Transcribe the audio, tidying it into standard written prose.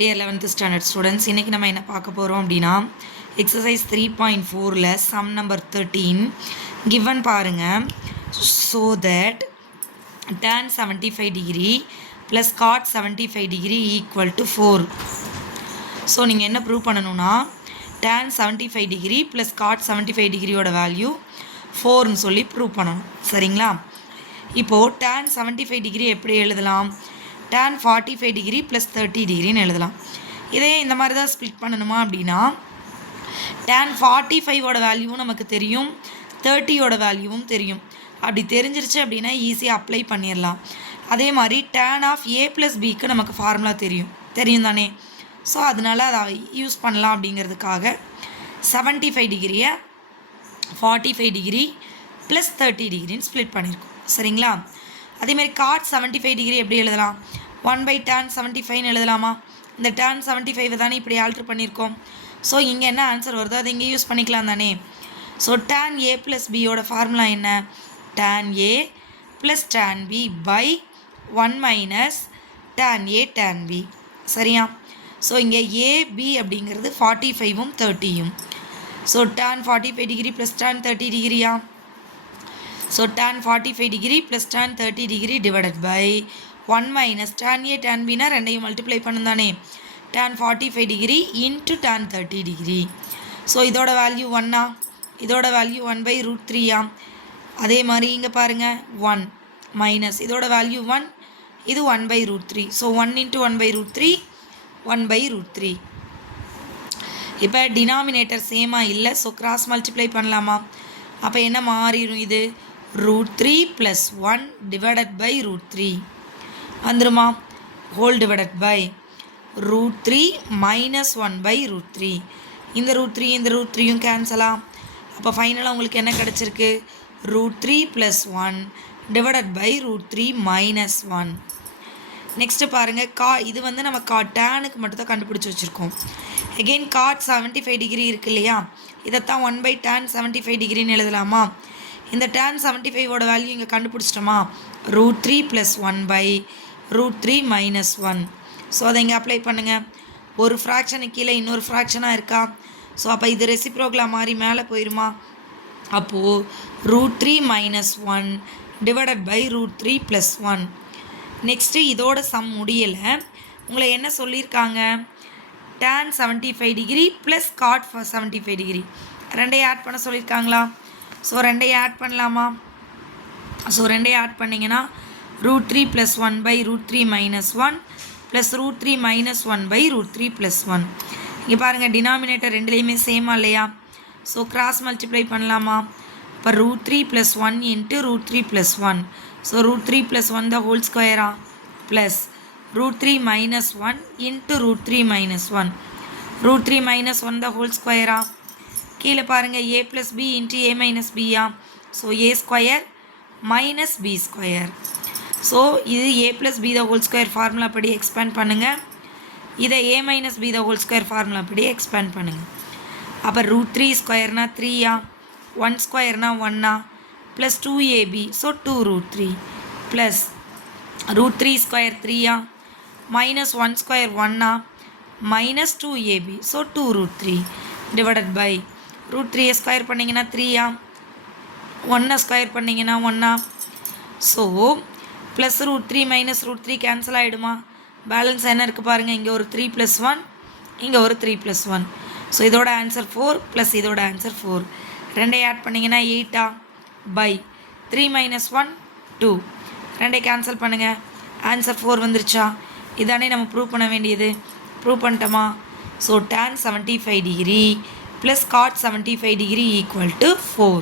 Dear 11th standard students, இன்னைக்கு நம்ம என்ன பார்க்க போறோம் அப்படினா exercise 3.4ல sum number 13 given பாருங்க. So that tan 75 degree plus cot 75 degree equal to 4. So நீங்க என்ன ப்ரூவ் பண்ணனும்னா tan 75 degree plus cot 75 degree ஓட வேல்யூ 4 னு சொல்லி ப்ரூவ் பண்ணனும். சரிங்களா? இப்போ tan 75 degree எப்படி எழுதலாம்? tan 45 degree plus 30 degree னு எழுதலாம். இதே இந்த மாதிரி தான் ஸ்ப்ளிட் பண்ணனுமா அப்படினா tan 45 ஓட வேல்யூவும் நமக்கு தெரியும், 30 ஓட வேல்யூவும் தெரியும். அப்படி தெரிஞ்சிருச்சு அப்படினா ஈஸியா அப்ளை பண்ணிரலாம். அதே மாதிரி tan of a plus b க்கு நமக்கு ஃபார்முலா தெரியும் தானே. சோ அதனால அத யூஸ் பண்ணலாம் அப்படிங்கிறதுக்காக 75 டிகிரியை 45 டிகிரி plus 30 டிகிரி னு ஸ்ப்ளிட் பண்ணிருக்கோம். சரிங்களா? அதே மாதிரி cot 75 டிகிரி எப்படி எழுதலாம்? 1 by tan 75 னு எழுதலாமா? இந்த tan 75 தானே இப்படி ஆல்டர் பண்ணிருக்கோம். சோ இங்க என்ன ஆன்சர் வருதோ அதை இங்க யூஸ் பண்ணிக்கலாம் தானே. So tan a plus b ஓட ஃபார்முலா என்ன? tan a plus tan b by 1 minus tan a tan b. சரியா? சோ இங்க a b அப்படிங்கிறது 45 உம் 30 உம். So tan 45 degree plus tan 30 டிகிரியா? So tan 45 degree plus tan 30 degree divided by 1 minus tan a tan b னா ரெண்டையும் multiply பண்ணுதானே. tan 45 degree into tan 30 degree. So இதோட வேல்யூ 1 ஆ, இதோட வேல்யூ 1 by root 3 ஆ. அதே மாதிரி இங்க பாருங்க 1 minus இதோட வேல்யூ 1, இது 1 by root 3. So 1 into 1 by root 3, 1 by root 3. இப்போ டினாமினேட்டர் சேமா இல்லை, ஸோ கிராஸ் மல்டிப்ளை பண்ணலாமா? அப்போ என்ன மாறிடும்? இது root 3 plus 1 divided by root 3 வந்துருமா? whole divided by root 3 minus 1 by root 3. இந்த root 3 இந்த root 3 யும் கேன்சலா. அப்போ ஃபைனலாக உங்களுக்கு என்ன கிடைச்சிருக்கு? root 3 plus 1 divided by root 3 minus 1. Next பாருங்க, இது வந்து நம்ம டேனுக்கு மட்டும் தான் கண்டுபிடிச்சு வச்சுருக்கோம். again cot 75 டிகிரி இருக்கு இல்லையா, இதைத்தான் 1 by tan 75 டிகிரின்னு எழுதலாமா? இந்த tan 75 ஓட வேல்யூ இங்கே கண்டுபிடிச்சிட்டோமா? root 3 plus 1 by root 3 minus 1. So அதை இங்கே அப்ளை பண்ணுங்கள். ஒரு ஃப்ராக்ஷனுக்கு கீழே இன்னொரு ஃப்ராக்ஷனாக இருக்கா? ஸோ அப்போ இது ரெசிப்ரோக்கலாக மாறி மேலே போயிருமா? அப்போது root 3 minus 1 divided by root 3 plus 1. Next இதோட சம் முடியலை. உங்களை என்ன சொல்லியிருக்காங்க? tan 75 degree plus cot 75 degree ரெண்டையும் ஆட் பண்ண சொல்லியிருக்காங்களா? ஸோ ரெண்டையும் ஆட் பண்ணலாமா? ஸோ ரெண்டையும் ஆட் பண்ணிங்கன்னா root 3 plus 1 by root 3 minus 1 plus root 3 minus 1 by root 3 plus 1. இங்கே பாருங்கள், டினாமினேட்டர் ரெண்டுலேயுமே சேமா இல்லையா? ஸோ கிராஸ் மல்டிப்ளை பண்ணலாமா? இப்போ root 3 plus 1 into root 3 plus 1. So root 3 plus 1 the whole square plus root 3 minus 1 into root 3 minus 1. root 3 minus 1 the whole square கீழே பாருங்கள் a plus b into a minus b so a square minus b square. So இது a plus b the whole square formula படி expand பண்ணுங்கள். இதை a minus b the whole square formula படி expand பண்ணுங்கள். அப்போ root 3 ஸ்கொயர்னா 3 1 ஸ்கொயர்னா 1 plus 2ab so 2 root 3 plus root 3 square 3 minus 1 square 1 minus 2ab so 2 root 3 divided by root 3 square பண்ணிங்கன்னா 3 1 square பண்ணிங்கன்னா 1 so plus root 3 minus root 3 cancel ஆகிடுமா? Balance என்ன இருக்குது பாருங்கள், இங்கே ஒரு 3 + 1, இங்கே ஒரு 3 + 1. ஸோ இதோட ஆன்சர் 4 ப்ளஸ் இதோட ஆன்சர் 4. ரெண்டையும் ஆட் பண்ணிங்கன்னா 8 பை 3 minus 1 2. ரெண்டை கேன்சல் பண்ணுங்கள், ஆன்சர் 4 வந்துருச்சா? இதானே நம்ம ப்ரூவ் பண்ண வேண்டியது. ப்ரூவ் பண்ணிட்டோமா? So tan 75 degree plus cot 75 degree equal to 4.